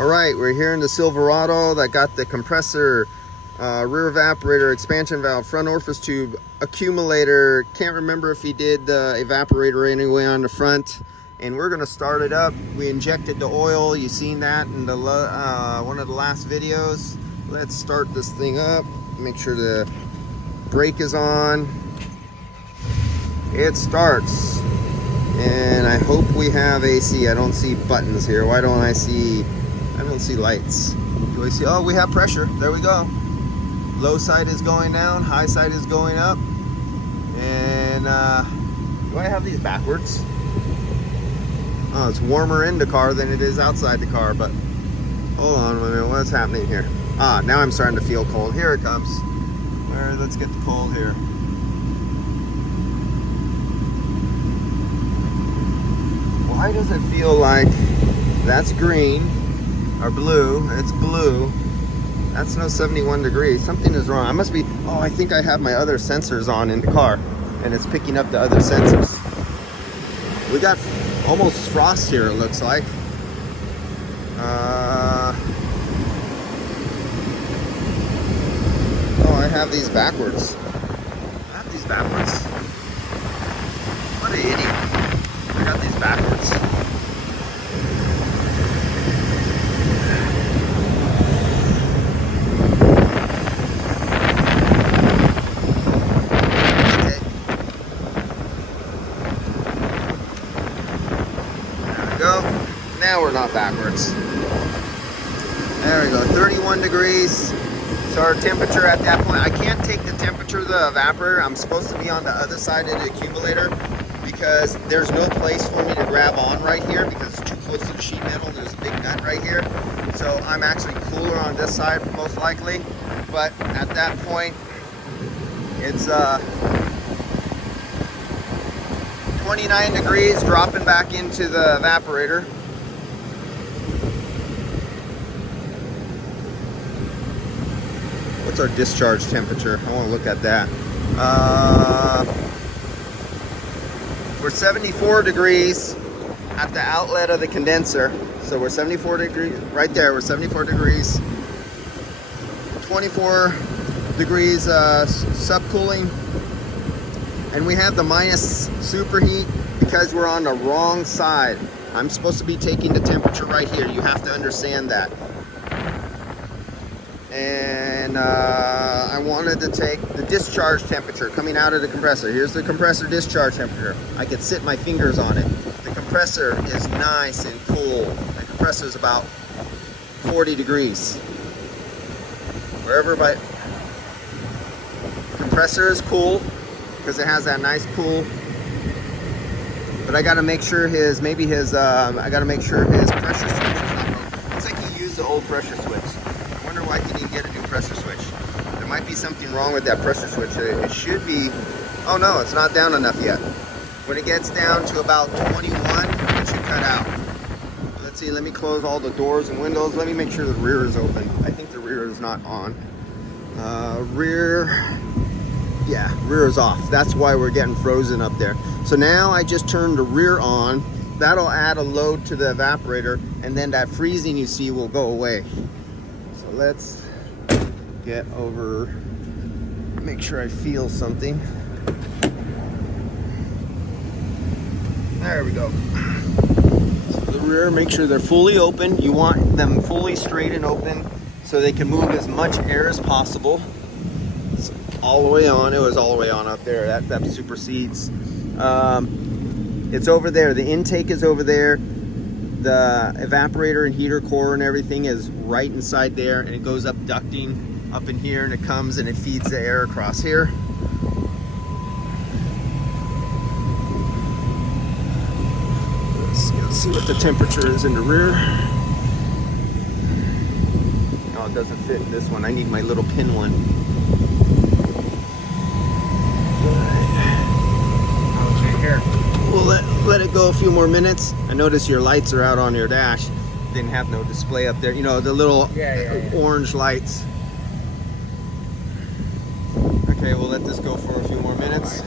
All right, we're here in the Silverado that got the compressor, rear evaporator, expansion valve, front orifice tube, accumulator. Can't remember if he did the evaporator anyway on the front. And we're gonna start it up. We injected the oil. You've seen that in the one of the last videos. Let's start this thing up. Make sure the brake is on. It starts. And I hope we have AC. I don't see buttons here. Why don't I see? I don't see lights. Do I see? Oh, we have pressure. There we go. Low side is going down. High side is going up. And do I have these backwards? Oh, it's warmer in the car than it is outside the car. But hold on a minute. What's happening here? Ah, now I'm starting to feel cold. Here it comes. All right, let's get the cold here. Why does it feel like that's green or blue? It's blue. That's no 71 degrees. Something is wrong. I must be, oh, I think I have my other sensors on in the car and it's picking up the other sensors. We got almost frost here, it looks like. Oh, I have these backwards. I have these backwards. What an idiot. I got these backwards. Okay. There we go. Now we're not backwards. There we go. 31 degrees. So our temperature at that point, I can't take the temperature of the evaporator. I'm supposed to be on the other side of the accumulator, because there's no place for me to grab on right here because it's too close to the sheet metal. There's a big nut right here. So I'm actually cooler on this side most likely. But at that point, it's 29 degrees, dropping back into the evaporator. What's our discharge temperature? I want to look at that. We're 74 degrees at the outlet of the condenser. So we're 74 degrees, right there, we're 74 degrees. 24 degrees subcooling. And we have the minus superheat because we're on the wrong side. I'm supposed to be taking the temperature right here. You have to understand that. And I wanted to take the discharge temperature coming out of the compressor. Here's the compressor discharge temperature. I could sit my fingers on it. The compressor is nice and cool. The compressor is about 40 degrees. Wherever my compressor is cool because it has that nice cool. But I got to make sure his pressure switch is not broken. Looks like he used the old pressure switch. I wonder why he didn't get a new pressure switch. There might be something wrong with that pressure switch. It should be, oh no, it's not down enough yet. When it gets down to about 21, it should cut out. Let's see, let me close all the doors and windows. Let me make sure the rear is open. I think the rear is not on. Rear is off. That's why we're getting frozen up there. So now I just turned the rear on. That'll add a load to the evaporator, and then that freezing you see will go away. So let's get over, make sure I feel something. There we go. So the rear, make sure they're fully open. You want them fully straight and open so they can move as much air as possible. It's all the way on. It was all the way on up there. That supersedes. It's over there. The intake is over there. The evaporator and heater core and everything is right inside there, and it goes up ducting up in here, and it comes and it feeds the air across here. Let's see what the temperature is in the rear. Oh, it doesn't fit in this one. I need my little pin one. Here. We'll let it go a few more minutes. I notice your lights are out on your dash. Didn't have no display up there. You know, the little orange lights. Okay, we'll let this go for a few more minutes.